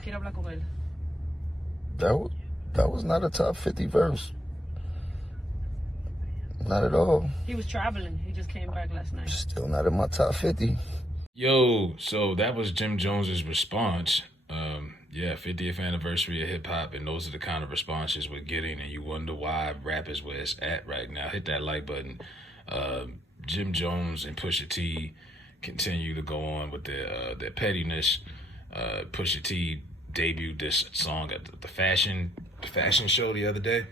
que quiero hablar con él. That was not a top 50 verse. Not at all. He was traveling. He just came back last night. Still not in my top 50. Yo, so that was Jim Jones's response. Yeah, 50th anniversary of hip hop, and those are the kind of responses we're getting, and you wonder why rap is where it's at right now. Hit that like button. Jim Jones and Pusha T continue to go on with their pettiness. Pusha T debuted this song at the fashion show the other day.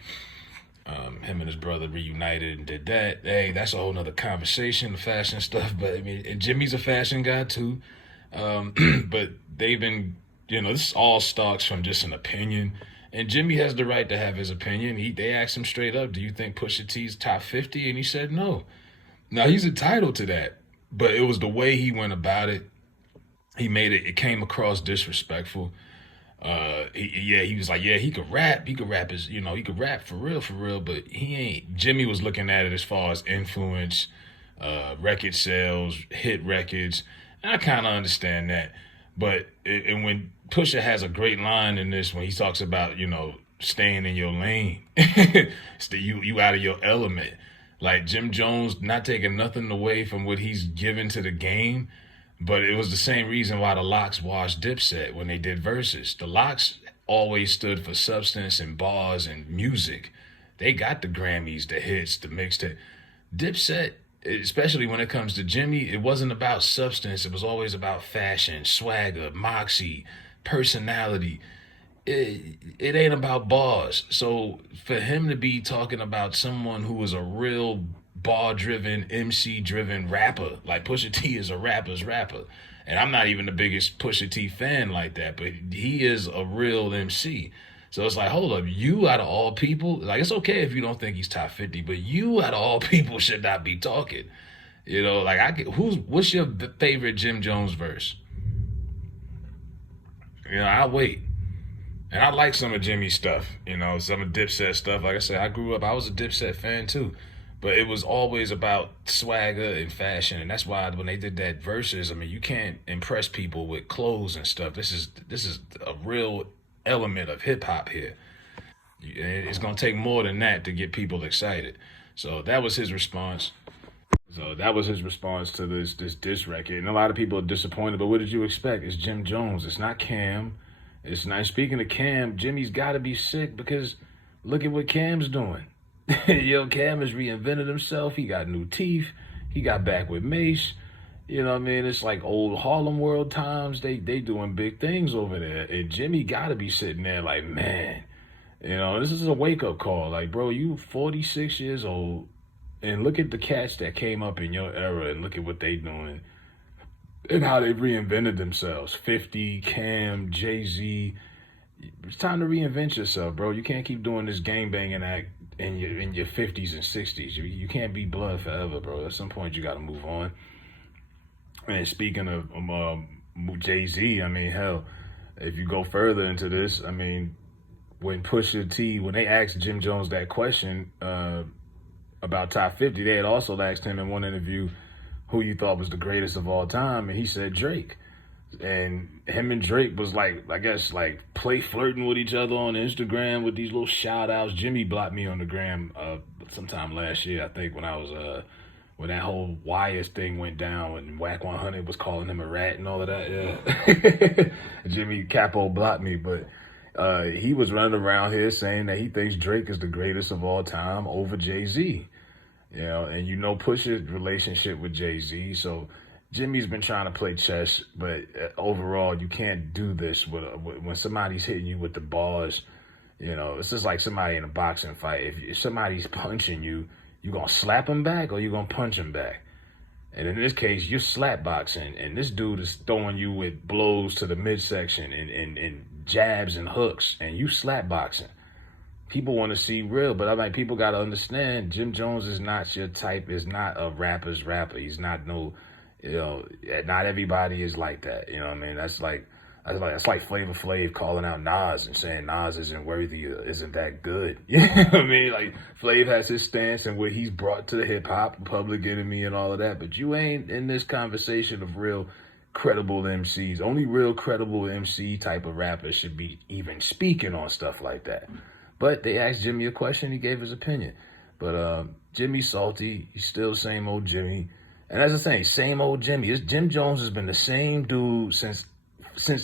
Him and his brother reunited and did that. Hey, that's a whole nother conversation, the fashion stuff. But I mean, and Jimmy's a fashion guy too. But they've been, this all starts from just an opinion. And Jimmy has the right to have his opinion. They asked him straight up, do you think Pusha T's top 50? And he said no. Now, he's entitled to that. But it was the way he went about it. It came across disrespectful. He was like, yeah, he could rap. He could rap he could rap for real, but he ain't. Jimmy was looking at it as far as influence, record sales, hit records. And I kind of understand that. But, and when Pusha has a great line in this, when he talks about, staying in your lane, you out of your element. Like Jim Jones not taking nothing away from what he's given to the game. But it was the same reason why the Lox washed Dipset when they did verses. The Lox always stood for substance and bars and music. They got the Grammys, the hits, the mixtape. Dipset, especially when it comes to Jimmy, it wasn't about substance. It was always about fashion, swagger, moxie, personality. It ain't about bars. So for him to be talking about someone who was a real bar-driven, MC-driven rapper. Like Pusha T is a rapper's rapper. And I'm not even the biggest Pusha T fan like that, but he is a real MC. So it's like, hold up, you out of all people, like it's okay if you don't think he's top 50, but you out of all people should not be talking. What's your favorite Jim Jones verse? I'll wait. And I like some of Jimmy's stuff, some of Dipset stuff. Like I said, I was a Dipset fan too. But it was always about swagger and fashion, and that's why when they did that verses, I mean, you can't impress people with clothes and stuff. This is a real element of hip hop here. It's gonna take more than that to get people excited. So that was his response. To this diss record, and a lot of people are disappointed. But what did you expect? It's Jim Jones. It's not Cam. It's not. Speaking of Cam, Jimmy's got to be sick because look at what Cam's doing. Cam has reinvented himself. He got new teeth. He got back with Mace. It's like old Harlem World times. They doing big things over there. And Jimmy got to be sitting there like, man, this is a wake-up call. Like, bro, you 46 years old, and look at the cats that came up in your era, and look at what they doing and how they've reinvented themselves. 50, Cam, Jay-Z. It's time to reinvent yourself, bro. You can't keep doing this gang-banging act in your 50s and 60s. You can't be blood forever, bro. At some point, you got to move on. And speaking of Jay-Z, I mean, hell, if you go further into this, I mean, when they asked Jim Jones that question about top 50, they had also asked him in one interview who you thought was the greatest of all time, and he said Drake. And him and Drake was play flirting with each other on Instagram with these little shout outs. Jimmy blocked me on the gram sometime last year, I think, when I was when that whole Wires thing went down, when Whack 100 was calling him a rat and all of that. Yeah. Jimmy Capo blocked me, but he was running around here saying that he thinks Drake is the greatest of all time over Jay-Z. And Pusha's relationship with Jay-Z, so Jimmy's been trying to play chess, but overall, you can't do this when somebody's hitting you with the bars. It's just like somebody in a boxing fight. If somebody's punching you, you gonna slap him back or you gonna punch him back? And in this case, you're slap boxing, and this dude is throwing you with blows to the midsection and jabs and hooks, and you slap boxing. People want to see real, but people got to understand, Jim Jones is not your type, is not a rapper's rapper. He's not not everybody is like that. You know what I mean? That's like Flavor Flav calling out Nas and saying Nas isn't worthy, isn't that good. You know what I mean? Like, Flav has his stance and what he's brought to the hip hop, Public Enemy and all of that, but you ain't in this conversation of real credible MCs, only real credible MC type of rappers should be even speaking on stuff like that. But they asked Jimmy a question, he gave his opinion. But Jimmy's salty, he's still the same old Jimmy. And as I say, same old Jimmy. Jim Jones has been the same dude since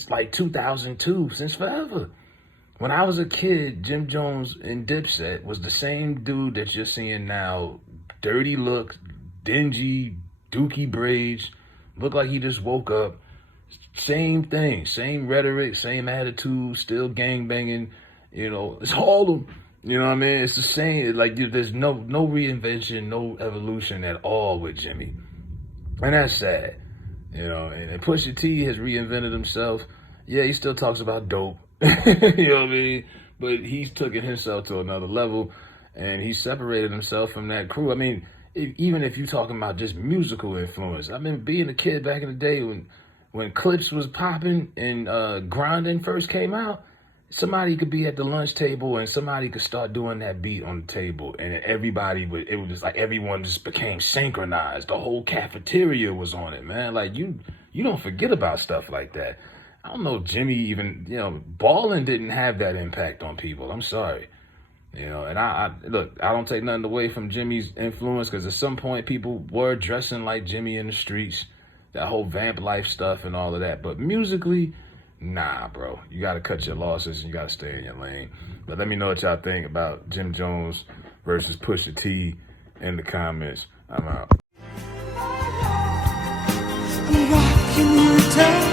like 2002, since forever. When I was a kid, Jim Jones in Dipset was the same dude that you're seeing now. Dirty look, dingy, dookie braids, looked like he just woke up. Same thing, same rhetoric, same attitude, still gangbanging. You know, it's Harlem. You know what I mean? It's the same. Like, there's no reinvention, no evolution at all with Jimmy. And that's sad. You know, and Pusha T has reinvented himself. Yeah, he still talks about dope. You know what I mean? But he's taken himself to another level, and he separated himself from that crew. I mean, even if you're talking about just musical influence, I mean, being a kid back in the day when Clips was popping and Grinding first came out, somebody could be at the lunch table and somebody could start doing that beat on the table, and it was just like everyone just became synchronized. The whole cafeteria was on it, man. Like, you don't forget about stuff like that. I don't know if Jimmy even, Ballin didn't have that impact on people. I'm sorry. And I look, I don't take nothing away from Jimmy's influence, because at some point people were dressing like Jimmy in the streets, that whole vamp life stuff and all of that. But musically, nah, bro. You got to cut your losses and you got to stay in your lane. But let me know what y'all think about Jim Jones versus Pusha T in the comments. I'm out. I'm rocking you down.